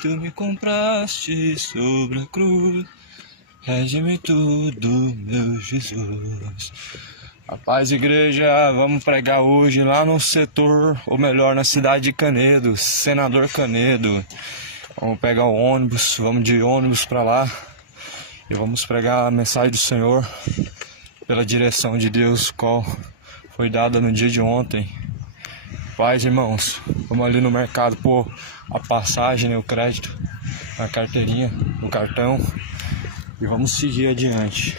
Tu me compraste sobre a cruz, rege-me tudo, meu Jesus. A paz, igreja, vamos pregar hoje lá no setor, ou melhor, na cidade de Canedo, Senador Canedo. Vamos pegar o ônibus, vamos de ônibus para lá e vamos pregar a mensagem do Senhor pela direção de Deus, qual foi dada no dia de ontem. Paz, irmãos, vamos ali no mercado pôr a passagem, né, o crédito, a carteirinha, o cartão e vamos seguir adiante.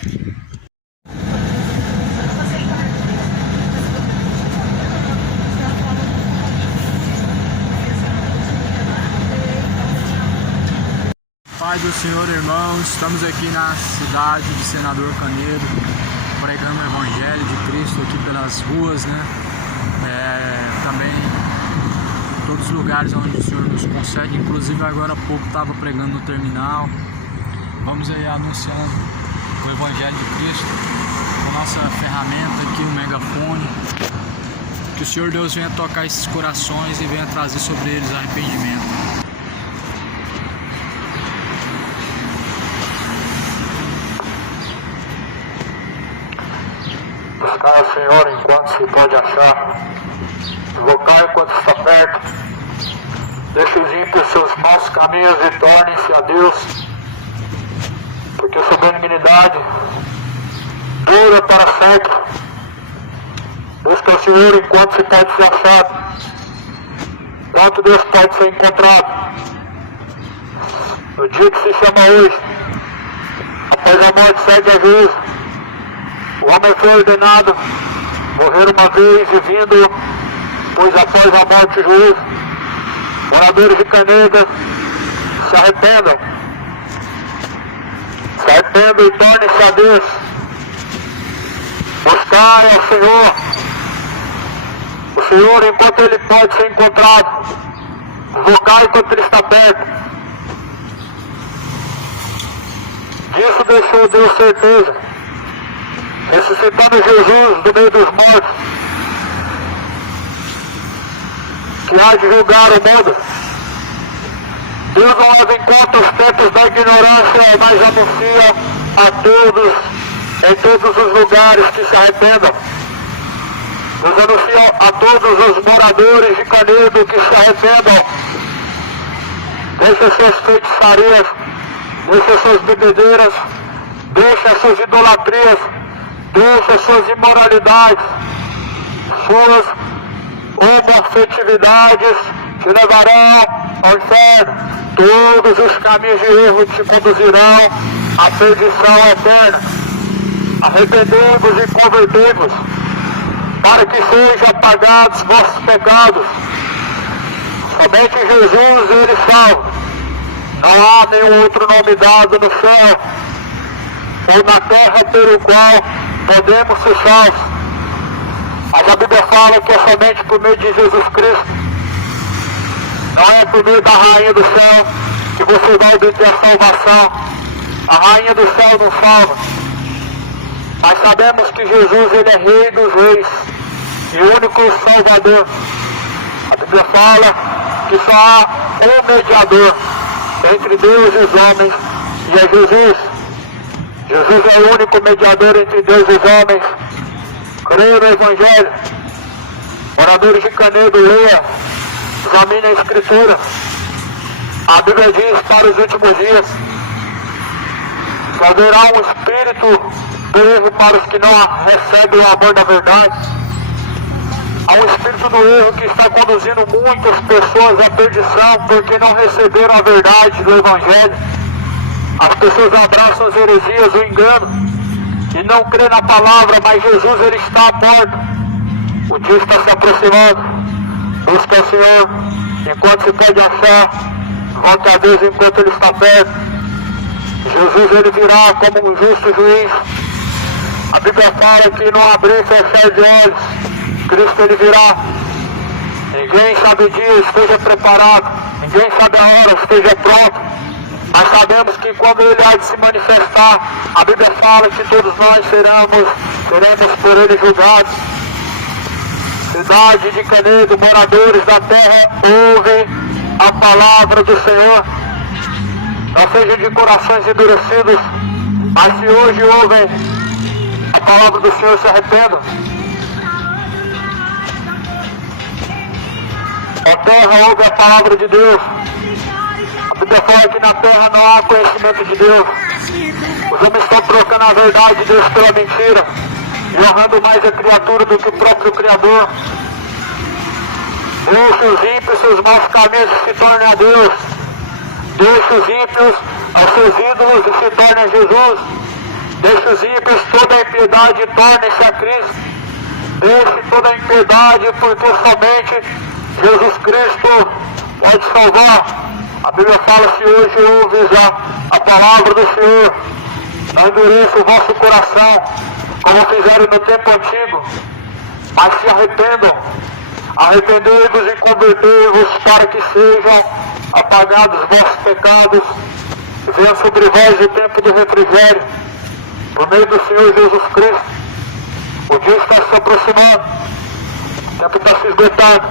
Paz do Senhor, irmãos, estamos aqui na cidade de Senador Canedo, pregando o Evangelho de Cristo aqui pelas ruas, né? Também em todos os lugares onde o Senhor nos concede, inclusive agora há pouco estava pregando no terminal. Vamos aí anunciando o Evangelho de Cristo com a nossa ferramenta aqui, o megafone. Que o Senhor Deus venha tocar esses corações e venha trazer sobre eles arrependimento. Buscar o Senhor enquanto se pode achar, invocar enquanto está perto. Deixe os ímpios seus maus caminhos e tornem-se a Deus, porque sua benignidade dura para sempre. Busca o Senhor enquanto se pode ser achado, enquanto Deus pode ser encontrado. No dia que se chama hoje, após a morte segue a juízo. O homem foi ordenado morrer uma vez e vindo, pois após a morte juízo. Moradores de Canedo, se arrependam. Se arrependam e tornem-se a Deus. Buscarem ao Senhor. O Senhor enquanto Ele pode ser encontrado. Invocar enquanto Ele está perto. Disso deixou Deus certeza, ressuscitando Jesus do meio dos mortos, que há de julgar o mundo. Deus não leva em conta os tempos da ignorância, mas anuncia a todos, em todos os lugares, que se arrependam. Deus anuncia a todos os moradores de Canedo que se arrependam. Deixem suas feitiçarias, deixem suas bebedeiras, deixem suas idolatrias, deixa suas imoralidades, suas homofetividades te levarão ao inferno. Todos os caminhos de erro te conduzirão à perdição eterna. Arrependei-vos e convertei-vos, para que sejam apagados vossos pecados. Somente Jesus Ele salva. Não há nenhum outro nome dado no céu ou na terra pelo qual podemos ser salvos. Mas a Bíblia fala que é somente por meio de Jesus Cristo. Não é por meio da rainha do céu que você vai obter a salvação. A rainha do céu não salva. Mas sabemos que Jesus Ele é Rei dos Reis e único Salvador. A Bíblia fala que só há um mediador entre Deus e os homens, e é Jesus. Jesus é o único mediador entre Deus e os homens. Creia no Evangelho. Moradores de Canedo, leia, examine a Escritura. A Bíblia diz para os últimos dias que haverá um espírito do erro para os que não recebem o amor da verdade. Há um espírito do erro que está conduzindo muitas pessoas à perdição porque não receberam a verdade do Evangelho. As pessoas abraçam as heresias, o engano, e não crê na palavra, mas Jesus Ele está à porta. O dia está se aproximando. Busca o Senhor enquanto se pode achar. Volte a Deus enquanto Ele está perto. Jesus Ele virá como um justo juiz. A Bíblia fala que não abrir e fechar de olhos. Cristo Ele virá. Ninguém sabe o dia, esteja preparado. Ninguém sabe a hora, esteja pronto. Mas sabemos que quando Ele há de se manifestar, a Bíblia fala que todos nós seremos por Ele julgados. Cidade de Canedo, moradores da terra, ouvem a palavra do Senhor. Não sejam de corações endurecidos, mas se hoje ouvem a palavra do Senhor, se arrependam. A terra ouve a palavra de Deus. A Bíblia fala que na terra não há conhecimento de Deus. Os homens estão trocando a verdade de Deus pela mentira e honrando mais a criatura do que o próprio Criador. Deixe os ímpios seus maus caminhos e se tornem a Deus. Deixe os ímpios aos seus ídolos e se tornem a Jesus. Deixe os ímpios toda a impiedade e tornem-se a Cristo. Deixe toda a impiedade, porque somente Jesus Cristo pode salvar. A Bíblia fala: se hoje ouves a palavra do Senhor, não endureça o vosso coração, como fizeram no tempo antigo, mas se arrependam. Arrependei-vos e convertei-vos, para que sejam apagados os vossos pecados, e venha sobre vós o tempo do refrigério, por meio do Senhor Jesus Cristo. O dia está se aproximando, o tempo está se esgotando.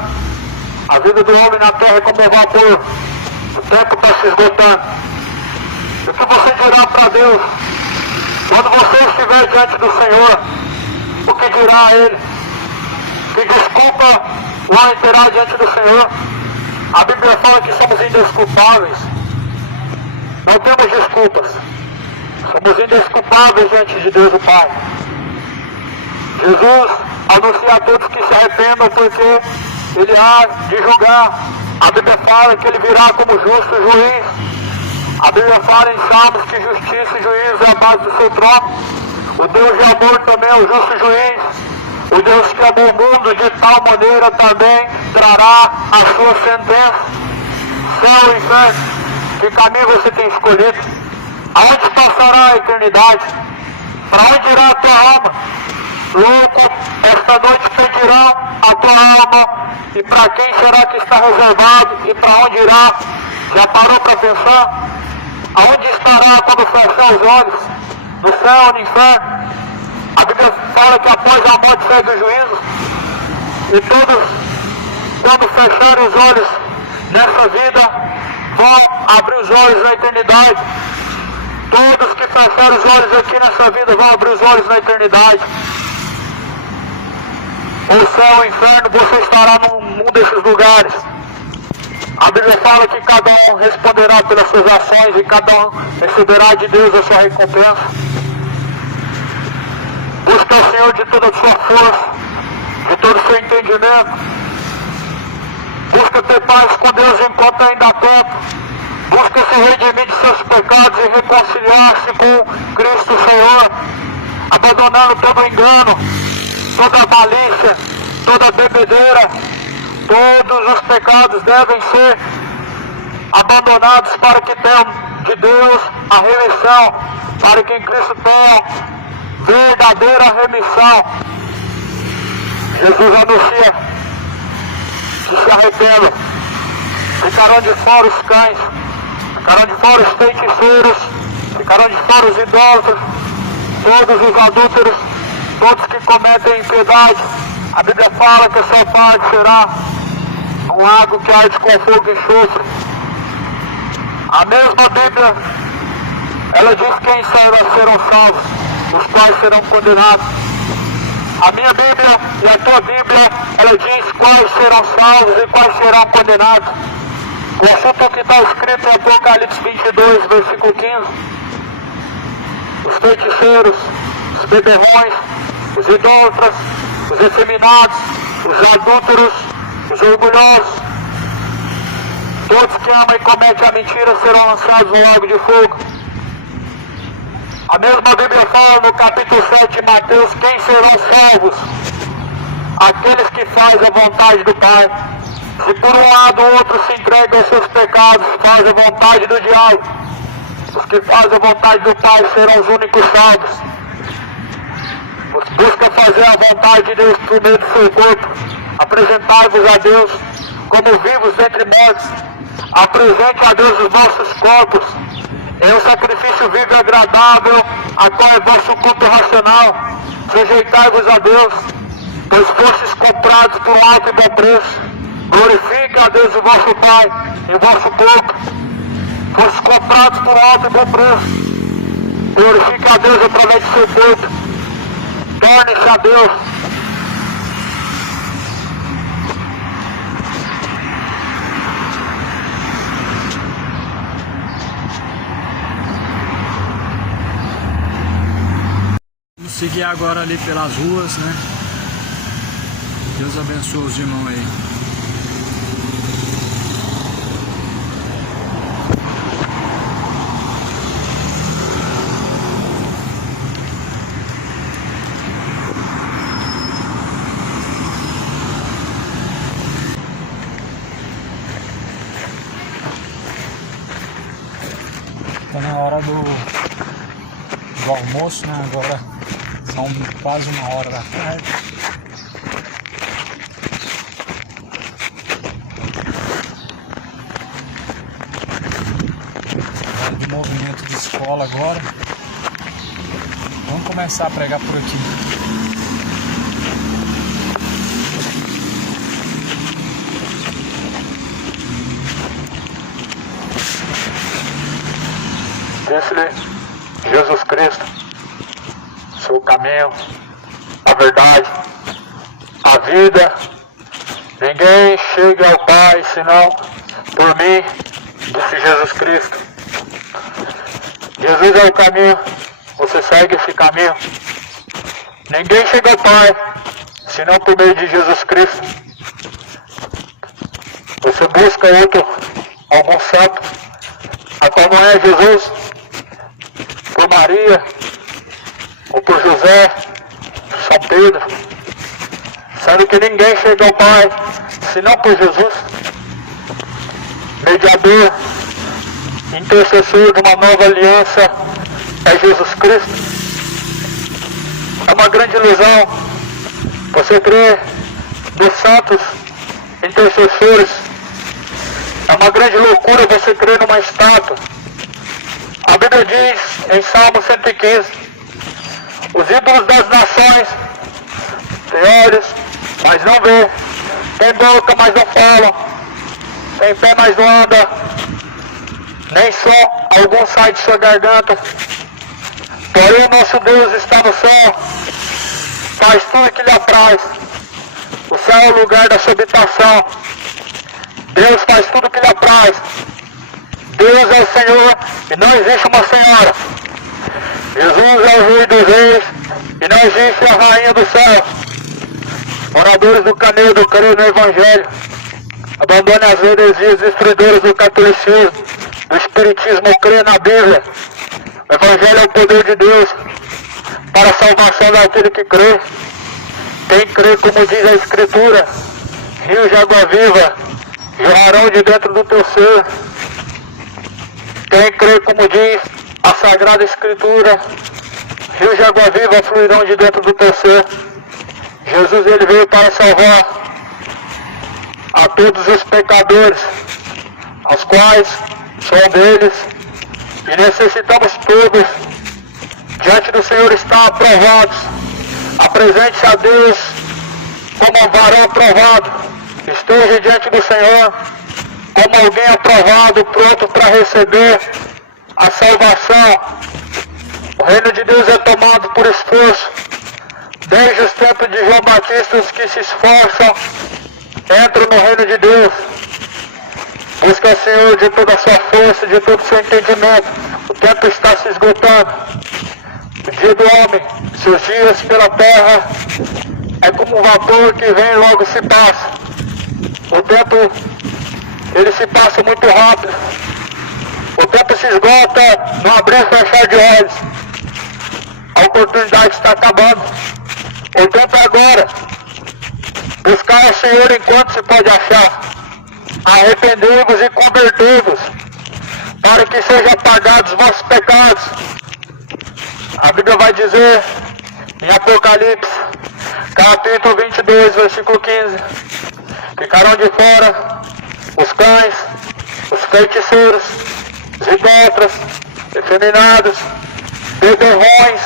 A vida do homem na terra é como um vapor, o tempo está se esgotando. E o que você dirá para Deus quando você estiver diante do Senhor? O que dirá a Ele? Que desculpa o terá diante do Senhor? A Bíblia fala que somos indesculpáveis. Não temos desculpas. Somos indesculpáveis diante de Deus o Pai. Jesus anuncia a todos que se arrependam, porque Ele há de julgar. A Bíblia fala que Ele virá como justo juiz. A Bíblia fala em Salmos que justiça e juízo é a base do seu trono. O Deus de amor também é o justo juiz. O Deus que amou o mundo de tal maneira também trará a sua sentença. Céu e inferno, que caminho você tem escolhido? Aonde passará a eternidade? Para onde irá a tua alma? Louco, esta noite pedirão a tua alma. E para quem será que está reservado? E para onde irá? Já parou para pensar? Aonde estará quando fechar os olhos? No céu ou no inferno? A Bíblia fala que após a morte segue o juízo. E todos, quando fecharem os olhos nessa vida, vão abrir os olhos na eternidade. Todos que fecharem os olhos aqui nessa vida vão abrir os olhos na eternidade. O céu, o inferno, você estará num desses lugares. A Bíblia fala que cada um responderá pelas suas ações e cada um receberá de Deus a sua recompensa. Busca o Senhor de toda a sua força, de todo o seu entendimento. Busca ter paz com Deus enquanto ainda há tempo. Busca se redimir de seus pecados e reconciliar-se com Cristo Senhor, abandonando todo engano, toda malícia, toda bebedeira. Todos os pecados devem ser abandonados para que tenham de Deus a remissão, para que em Cristo tenham verdadeira remissão. Jesus anuncia que se arrependam. Ficarão de fora os cães, ficarão de fora os feiticeiros, ficarão de fora os idólatras, todos os adúlteros, todos que cometem impiedade. A Bíblia fala que o seu parte será um lago que arde com fogo e enxofre. A mesma Bíblia, ela diz quem serão salvos, os quais serão condenados. A minha Bíblia e a tua Bíblia, ela diz quais serão salvos e quais serão condenados. Consulta o que está escrito em Apocalipse 22, versículo 15. Os feiticeiros, os beberrões, os idólatras, os efeminados, os adúlteros, os orgulhosos, todos que amam e cometem a mentira serão lançados no lago de fogo. A mesma Bíblia fala no capítulo 7 de Mateus quem serão salvos: aqueles que fazem a vontade do Pai. Se por um lado o outro se entrega aos seus pecados, faz a vontade do diabo, os que fazem a vontade do Pai serão os únicos salvos. Busca fazer a vontade de Deus por meio do seu corpo. Apresentai-vos a Deus como vivos entre mortos. Apresente a Deus os vossos corpos em um sacrifício vivo e agradável, a qual é vosso culto racional. Sujeitai-vos a Deus, pois fostes comprados por um alto e bom preço. Glorifique a Deus, o vosso Pai, e o vosso corpo, fosse comprados por alto e bom preço. Glorifique a Deus através do seu corpo. Torne-se a Deus. Vamos seguir agora ali pelas ruas, né? Deus abençoe os irmãos aí. Tá na hora do almoço, né? Agora são quase 1h da tarde. Hora de movimento de escola agora. Vamos começar a pregar por aqui. Disse-lhe Jesus Cristo, sou o caminho, a verdade, a vida. Ninguém chega ao Pai senão por mim, disse Jesus Cristo. Jesus é o caminho, você segue esse caminho. Ninguém chega ao Pai senão por meio de Jesus Cristo. Você busca algum santo, a qual não é Jesus, por Maria, ou por José, São Pedro, sendo que ninguém chega ao Pai senão por Jesus, mediador, intercessor de uma nova aliança é Jesus Cristo. É uma grande ilusão você crer nos santos intercessores. É uma grande loucura você crer numa estátua. A Bíblia diz em Salmo 115, os ídolos das nações têm olhos, mas não vê, tem boca, mas não falam, tem pé, mas não anda, nem som algum sai de sua garganta. Porém o nosso Deus está no céu, faz tudo que lhe apraz. O céu é o lugar da sua habitação. Deus faz tudo que lhe apraz. Deus é o Senhor e não existe uma senhora. Jesus é o Rei dos Reis e não existe a Rainha do céu. Moradores do Canedo, creem no Evangelho. Abandone as heresias destruidoras do catolicismo, do espiritismo, creia na Bíblia. O Evangelho é o poder de Deus para a salvação daquele que crê. Quem crê, como diz a Escritura, rios de água viva jorrarão de dentro do teu ser. Quem crê, como diz a Sagrada Escritura, rios de água viva fluirão de dentro do teu ser. Jesus, ele veio para salvar a todos os pecadores, aos quais sou um deles, e necessitamos todos, diante do Senhor, estar aprovados. Apresente-se a Deus como um varão aprovado. Esteja diante do Senhor como alguém aprovado, pronto para receber a salvação. O reino de Deus é tomado por esforço. Desde os tempos de João Batista, os que se esforçam entram no reino de Deus. Busca o Senhor de toda a sua força, de todo o seu entendimento. O tempo está se esgotando. O dia do homem, seus dias pela terra, é como um vapor que vem e logo se passa. O tempo, ele se passa muito rápido. O tempo se esgota no abrir e fechar de olhos. A oportunidade está acabando. O tempo é agora. Buscar o Senhor enquanto se pode achar. Arrependei-vos e convertei-vos, para que sejam apagados os vossos pecados. A Bíblia vai dizer em Apocalipse, capítulo 22, versículo 15, ficarão de fora os cães, os feiticeiros, os idólatras, efeminados, beberrões,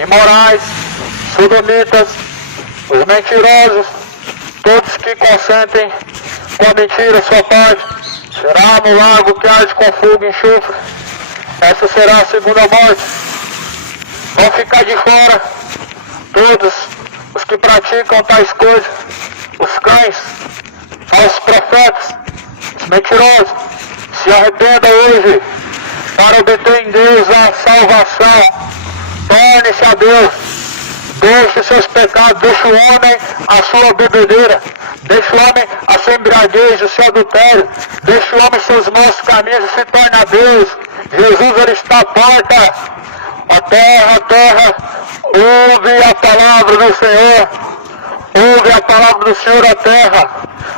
imorais, sodomitas, os mentirosos, todos que consentem com a mentira, sua parte será no lago que arde com fogo e enxofre. Essa será a segunda morte. Vão ficar de fora todos os que praticam tais coisas, os cães, falsos profetas, os mentirosos. Se arrependa hoje para obter em Deus a salvação. Torne-se a Deus. Deixe seus pecados, deixe o homem a sua bebedeira, deixe o homem a sua embriaguez, o seu adultério, deixe o homem seus maus caminhos e se torne a Deus. Jesus, ele está à porta. A terra, ouve a palavra do Senhor, ouve a palavra do Senhor, a terra.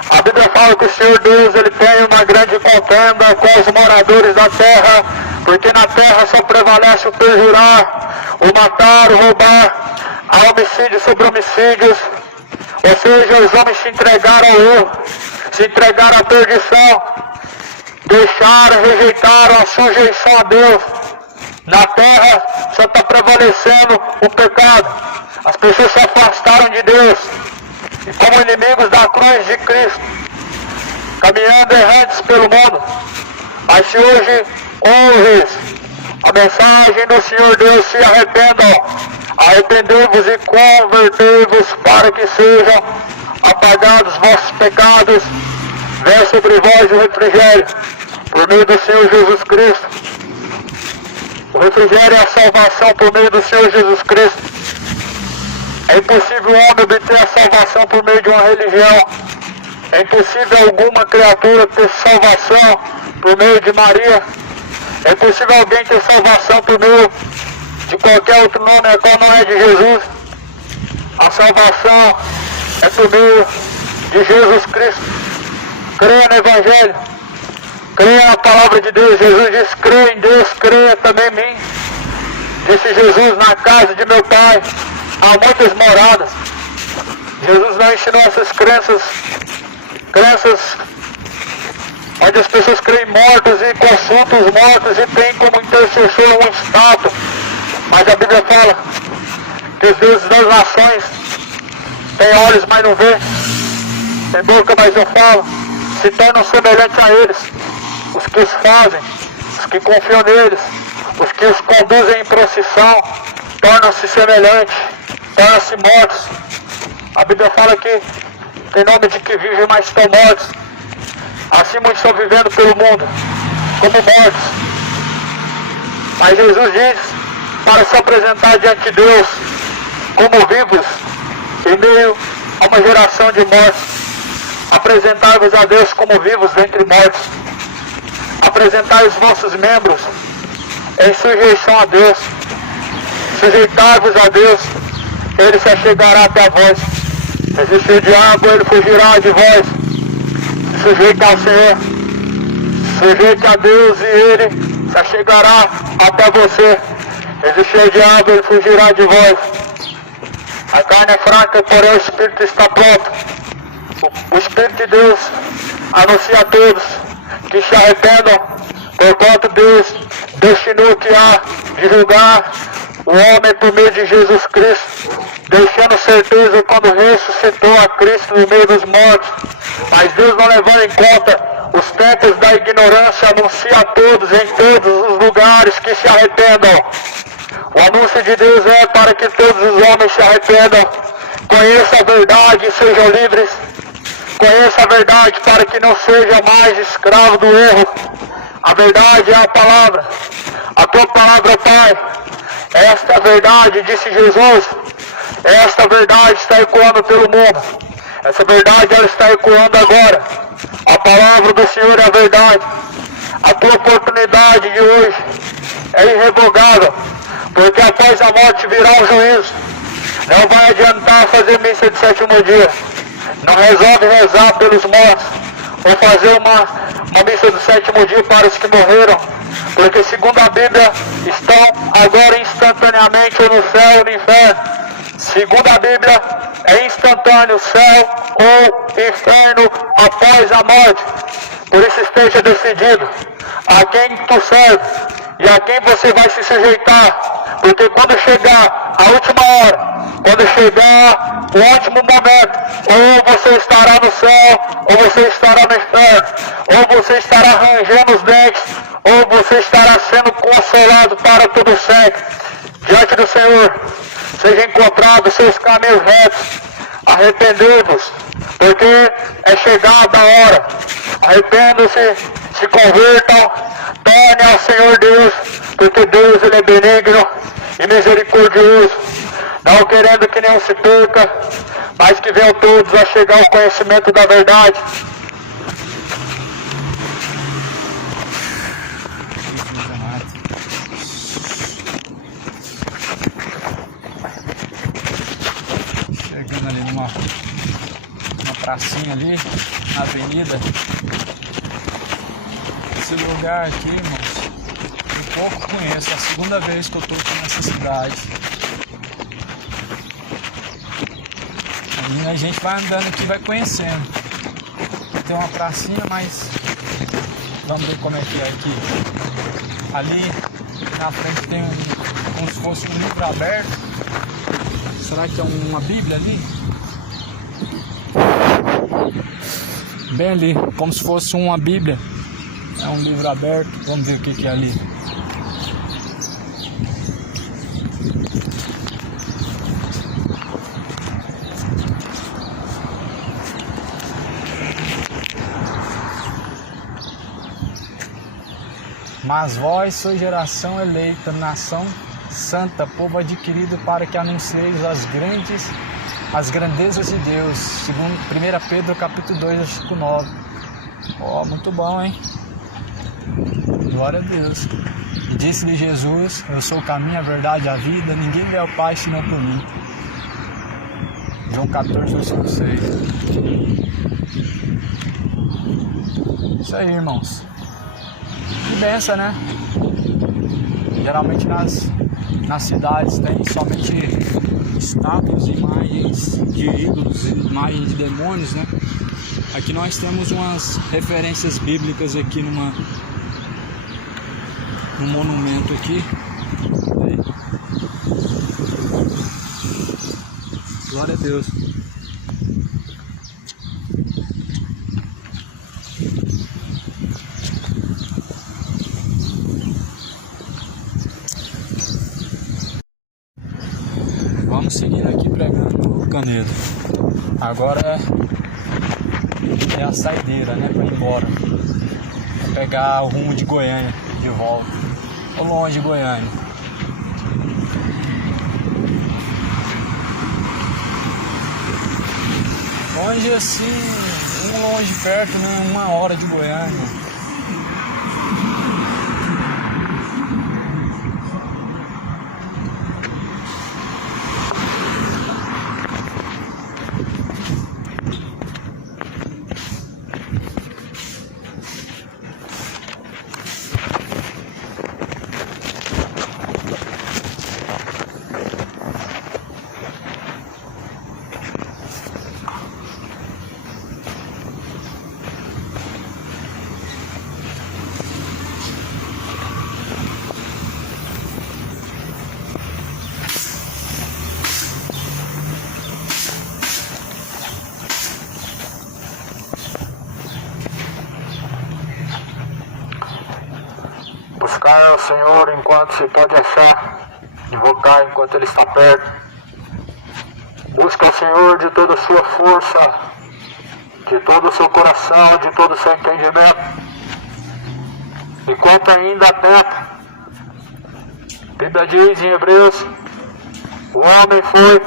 A Bíblia fala que o Senhor Deus, ele tem uma grande contenda com os moradores da terra, porque na terra só prevalece o perjurar, o matar, o roubar. Há homicídios sobre homicídios, ou seja, os homens se entregaram ao erro, se entregaram à perdição, deixaram, rejeitaram a sujeição a Deus. Na terra só está prevalecendo o pecado, as pessoas se afastaram de Deus, e como inimigos da cruz de Cristo, caminhando errantes pelo mundo. Mas se hoje ouves a mensagem do Senhor Deus, se arrependam, arrependei-vos e convertei-vos para que sejam apagados vossos pecados. Venha sobre vós o refrigério, por meio do Senhor Jesus Cristo. O refrigério é a salvação por meio do Senhor Jesus Cristo. É impossível o homem obter a salvação por meio de uma religião. É impossível alguma criatura ter salvação por meio de Maria. É impossível alguém ter salvação por meio de qualquer outro nome, a qual não é de Jesus. A salvação é por meio de Jesus Cristo. Creia no Evangelho, creia na palavra de Deus. Jesus disse: creia em Deus, creia também em mim. Disse Jesus: na casa de meu Pai há muitas moradas. Jesus não ensinou essas crenças onde as pessoas creem mortos e consultam os mortos e tem como intercessor uma estátua. Mas a Bíblia fala que os deuses das nações têm olhos, mas não vê, tem boca, mas não fala, se tornam semelhantes a eles. Os que os fazem, os que confiam neles, os que os conduzem em procissão, tornam-se semelhantes, tornam-se mortos. A Bíblia fala que tem nome de que vivem, mas estão mortos. Assim muitos estão vivendo pelo mundo como mortos. Mas Jesus diz para se apresentar diante de Deus como vivos em meio a uma geração de mortos. Apresentai-vos a Deus como vivos dentre mortos. Apresentai os vossos membros em sujeição a Deus. Sujeitai-vos a Deus, ele se achegará até vós. Resistir o diabo, ele fugirá de vós. Se sujeite ao Senhor, sujeite a Deus e ele se achegará até você. Resistir o diabo, ele fugirá de vós. A carne é fraca, porém o Espírito está pronto. O Espírito de Deus anuncia a todos que se arrependam, porquanto Deus destinou que há de julgar o homem por meio de Jesus Cristo, deixando certeza quando ressuscitou a Cristo no meio dos mortos. Mas Deus, não levando em conta os tempos da ignorância, anuncia a todos em todos os lugares que se arrependam. O anúncio de Deus é para que todos os homens se arrependam, conheçam a verdade e sejam livres. Conheça a verdade para que não seja mais escravo do erro. A verdade é a palavra. A tua palavra, Pai. Esta é a verdade, disse Jesus. Esta verdade está ecoando pelo mundo. Essa verdade, ela está ecoando agora. A palavra do Senhor é a verdade. A tua oportunidade de hoje é irrevogável, porque após a morte virá um juízo. Não vai adiantar fazer missa de sétimo dia. Não resolve rezar pelos mortos ou fazer uma missa do sétimo dia para os que morreram, porque segundo a Bíblia estão agora instantaneamente ou no céu ou no inferno. Segundo a Bíblia é instantâneo, céu ou inferno após a morte. Por isso esteja decidido a quem tu serve e a quem você vai se sujeitar, porque quando chegar a última hora, quando chegar o último momento, ou você estará no céu, ou você estará no inferno, ou você estará rangendo os dentes, ou você estará sendo consolado para todo sempre. Diante do Senhor, seja encontrado seus caminhos retos. Arrependei-vos, porque é chegada a hora. Arrependam-se, se convertam, tornem ao Senhor Deus, porque Deus ele é benigno e misericordioso, não querendo que nenhum se perca, mas que venham todos a chegar ao conhecimento da verdade. Chegando ali numa pracinha ali, na avenida. Esse lugar aqui, irmãos, eu pouco conheço, é a segunda vez que eu tô aqui nessa cidade. E a gente vai andando aqui, vai conhecendo. Tem uma pracinha, mas vamos ver como é que é aqui. Ali na frente tem como se fosse um livro aberto. Será que é uma Bíblia ali? Bem ali, como se fosse uma Bíblia. É um livro aberto. Vamos ver o que é ali. Mas vós sois geração eleita, nação santa, povo adquirido, para que anuncieis as grandezas de Deus. Segundo 1 Pedro capítulo 2, versículo 9. Ó, muito bom, hein? Glória a Deus. E disse-lhe Jesus: eu sou o caminho, a verdade e a vida, ninguém vê ao Pai senão por mim. João 14, versículo 6. Isso aí, irmãos. Que benção, né? Geralmente nas cidades tem somente estátuas, imagens de ídolos, imagens de demônios, né? Aqui nós temos umas referências bíblicas aqui num monumento aqui. Glória a Deus. Vamos seguindo aqui pregando o Canedo. Agora é a saideira, né, para ir embora. Pra pegar o rumo de Goiânia de volta. Ou longe de Goiânia. Longe assim, longe perto, né, 1 hora de Goiânia. Buscar ao Senhor enquanto se pode achar, invocar enquanto Ele está perto. Busca ao Senhor de toda a sua força, de todo o seu coração, de todo o seu entendimento, enquanto ainda há tempo. A Bíblia diz em Hebreus: o homem foi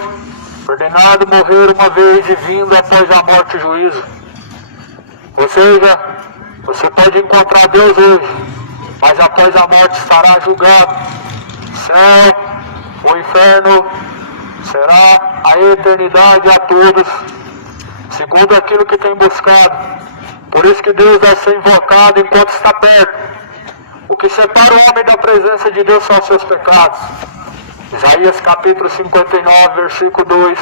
ordenado morrer uma vez e vindo após a morte o juízo. Ou seja, você pode encontrar Deus hoje, mas após a morte estará julgado. O céu, o inferno, será a eternidade a todos, segundo aquilo que tem buscado. Por isso que Deus deve ser invocado enquanto está perto. O que separa o homem da presença de Deus são os seus pecados. Isaías capítulo 59, versículo 2.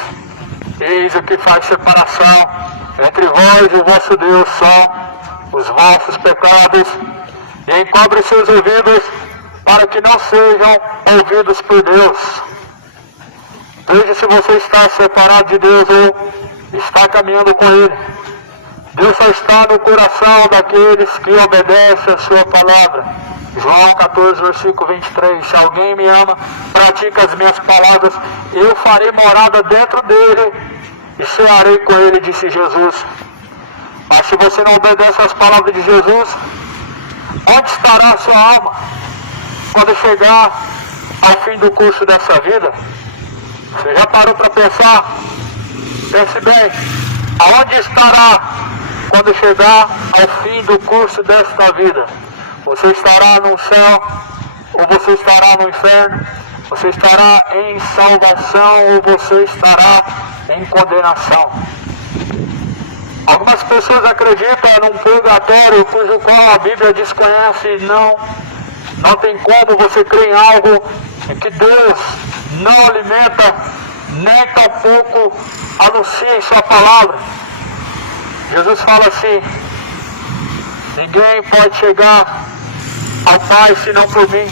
Eis o que faz separação entre vós e o vosso Deus são os vossos pecados, e encobre seus ouvidos para que não sejam ouvidos por Deus. Veja se você está separado de Deus ou está caminhando com Ele. Deus só está no coração daqueles que obedecem a sua palavra. João 14, versículo 23. Se alguém me ama, pratica as minhas palavras, eu farei morada dentro dele e cearei com ele, disse Jesus. Mas se você não obedece às palavras de Jesus, onde estará a sua alma quando chegar ao fim do curso dessa vida? Você já parou para pensar? Pense bem, aonde estará quando chegar ao fim do curso desta vida? Você estará no céu ou você estará no inferno? Você estará em salvação ou você estará em condenação? Algumas pessoas acreditam num purgatório cujo qual a Bíblia desconhece e não tem como você crer em algo em que Deus não alimenta, nem tampouco anuncia em sua palavra. Jesus fala assim: ninguém pode chegar ao Pai senão por mim.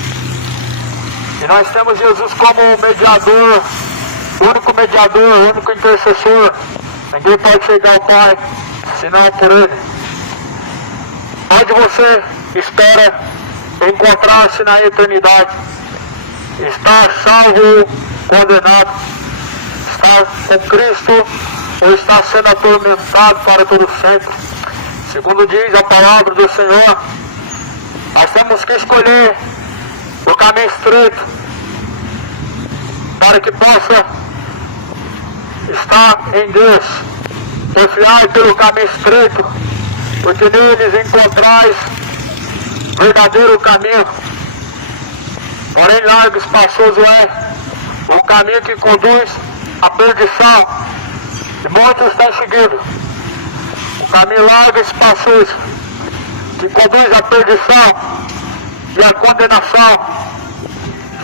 E nós temos Jesus como mediador, único mediador, único intercessor. Ninguém pode chegar ao Pai senão por Ele. Onde você espera encontrar-se na eternidade? Está salvo ou condenado? Está com Cristo ou está sendo atormentado para todo sempre? Segundo diz a palavra do Senhor, nós temos que escolher o caminho estreito para que possa estar em Deus. Confiai pelo caminho estreito, porque neles encontrais verdadeiro caminho. Porém largo e espaçoso é o caminho que conduz à perdição, e muitos têm seguido. O caminho largo e espaçoso que conduz à perdição e à condenação.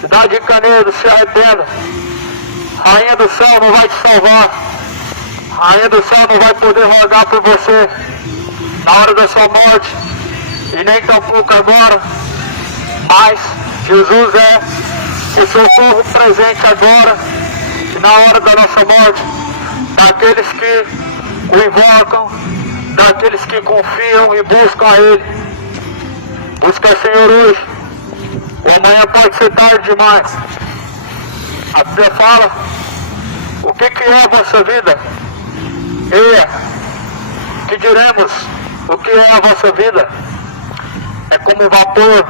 Cidade de Canedo, se arrependa. Rainha do céu não vai te salvar. Rainha do céu não vai poder rogar por você na hora da sua morte, e nem tampouco agora. Mas Jesus é o socorro presente agora e na hora da nossa morte, daqueles que o invocam, daqueles que confiam e buscam a Ele. Busca o Senhor hoje, ou amanhã pode ser tarde demais. A Bíblia fala: o que é a vossa vida? Eia, que diremos? O que é a vossa vida? É como um vapor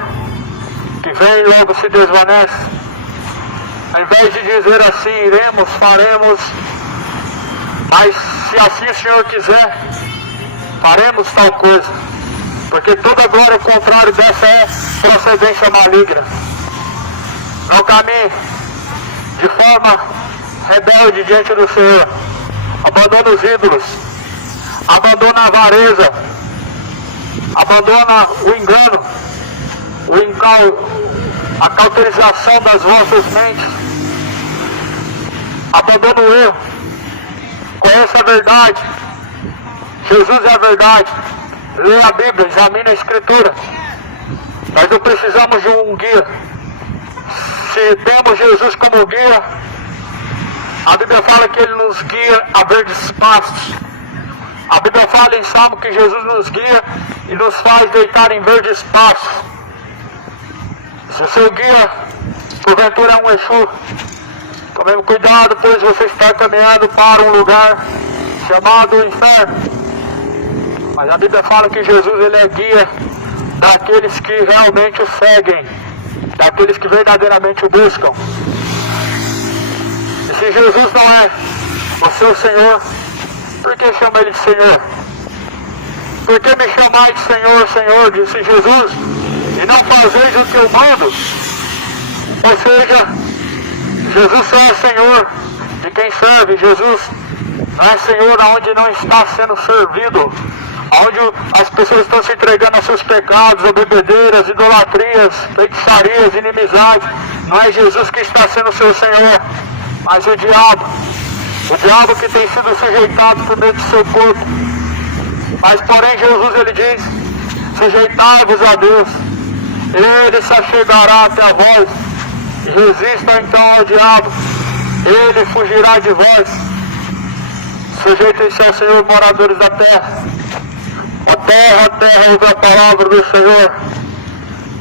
que vem e logo se desvanece. Ao invés de dizer assim, iremos, faremos, mas se assim o Senhor quiser, faremos tal coisa. Porque toda glória contrária dessa é procedência maligna. Não caminhe de forma rebelde diante do Senhor. Abandona os ídolos, abandona a avareza, abandona o engano, a cauterização das vossas mentes, abandona o erro, conheça a verdade. Jesus é a verdade. Lê a Bíblia, examine a Escritura. Nós não precisamos de um guia. Se temos Jesus como guia, a Bíblia fala que Ele nos guia a verdes pastos. A Bíblia fala em Salmo que Jesus nos guia e nos faz deitar em verdes pastos. Se o seu guia, porventura, é um Exu, tomemos cuidado, pois você está caminhando para um lugar chamado inferno. Mas a Bíblia fala que Jesus, Ele é guia daqueles que realmente o seguem, daqueles que verdadeiramente o buscam. E se Jesus não é o seu Senhor, por que chama Ele de Senhor? Por que me chamai de Senhor, Senhor, disse Jesus, e não fazeis o que eu mando? Ou seja, Jesus só é Senhor de quem serve. Jesus não é Senhor onde não está sendo servido, onde as pessoas estão se entregando a seus pecados, a bebedeiras, idolatrias, feitiçarias, inimizades. Não é Jesus que está sendo seu Senhor, mas o diabo que tem sido sujeitado por meio do seu corpo. Mas porém Jesus, Ele diz: sujeitai-vos a Deus, Ele se achegará até a vós, e resista então ao diabo, ele fugirá de vós. Sujeitem-se ao Senhor, moradores da terra. A terra ouve a palavra do Senhor,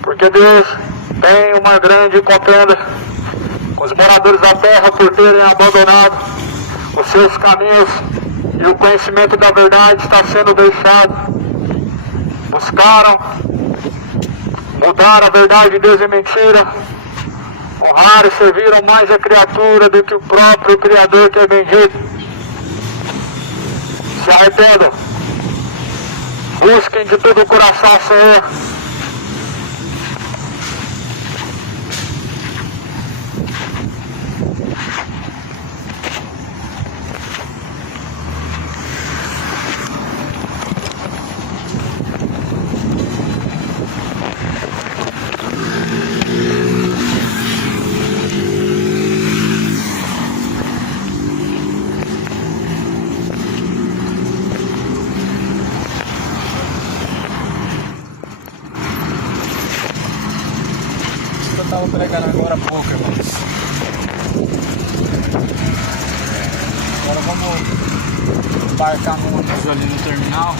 porque Deus tem uma grande contenda com os moradores da terra por terem abandonado os seus caminhos, e o conhecimento da verdade está sendo deixado. Buscaram mudar a verdade de Deus em mentira, honraram e serviram mais a criatura do que o próprio Criador, que é bendito. Se arrependam, busquem de todo o coração o Senhor. Eu estava pregando agora há pouco, irmãos. Agora vamos embarcar no ônibus ali no terminal.